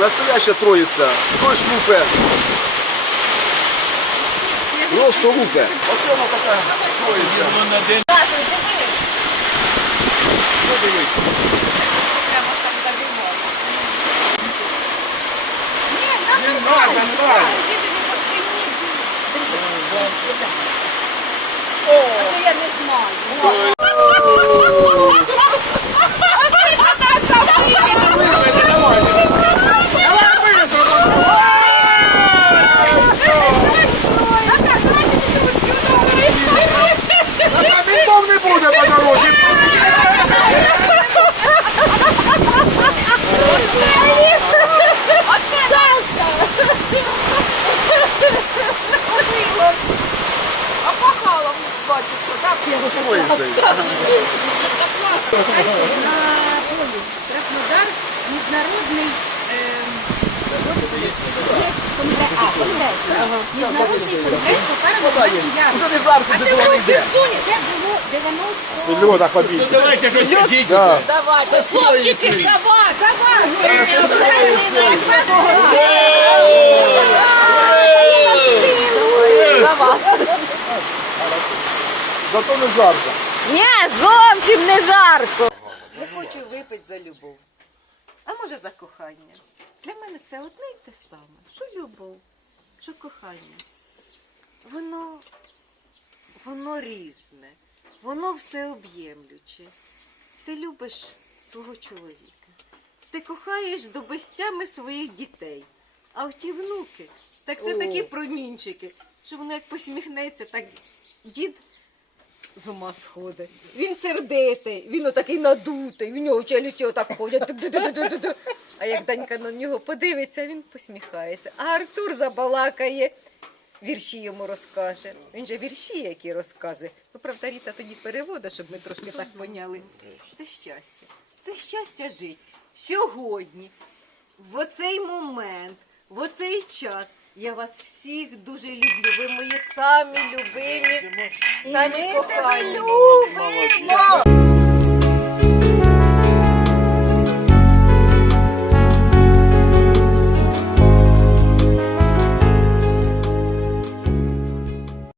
настояща троїця. Дощ лупе. Просто лупе. Не надо, не надо. Я не знаю. Батюшка, так? На полі Краснодар міжнародний ем, міжнародний конгрес по перебуванню ярмарку. не жарко, де була. Це було 90 Льода побільше. Давайте щось скажіть. Давайте, хлопчики, за вас, за вас! За вас. Зато не жарко. Ні, зовсім не жарко. Не хочу випити за любов. А може за кохання. Для мене це одне й те саме. Що любов, що кохання. Воно, воно різне, воно всеоб'ємлюче. Ти любиш свого чоловіка. Ти кохаєш до безтями своїх дітей. А в ті внуки, так це такі промінчики, що воно як посміхнеться, так дід з ума сходить. Він сердитий, він отакий надутий, в нього челюсті отак ходять. А як Данька на нього подивиться, він посміхається. А Артур забалакає, вірші йому розкаже. Він же вірші, які розказує. Ну, правда, Ріта тоді переводить, щоб ми трошки так поняли. Це щастя. Це щастя жити. Сьогодні, в оцей момент, в оцей час. Я вас всіх дуже люблю. Ви мої самі любимі, самі кохані. любимо!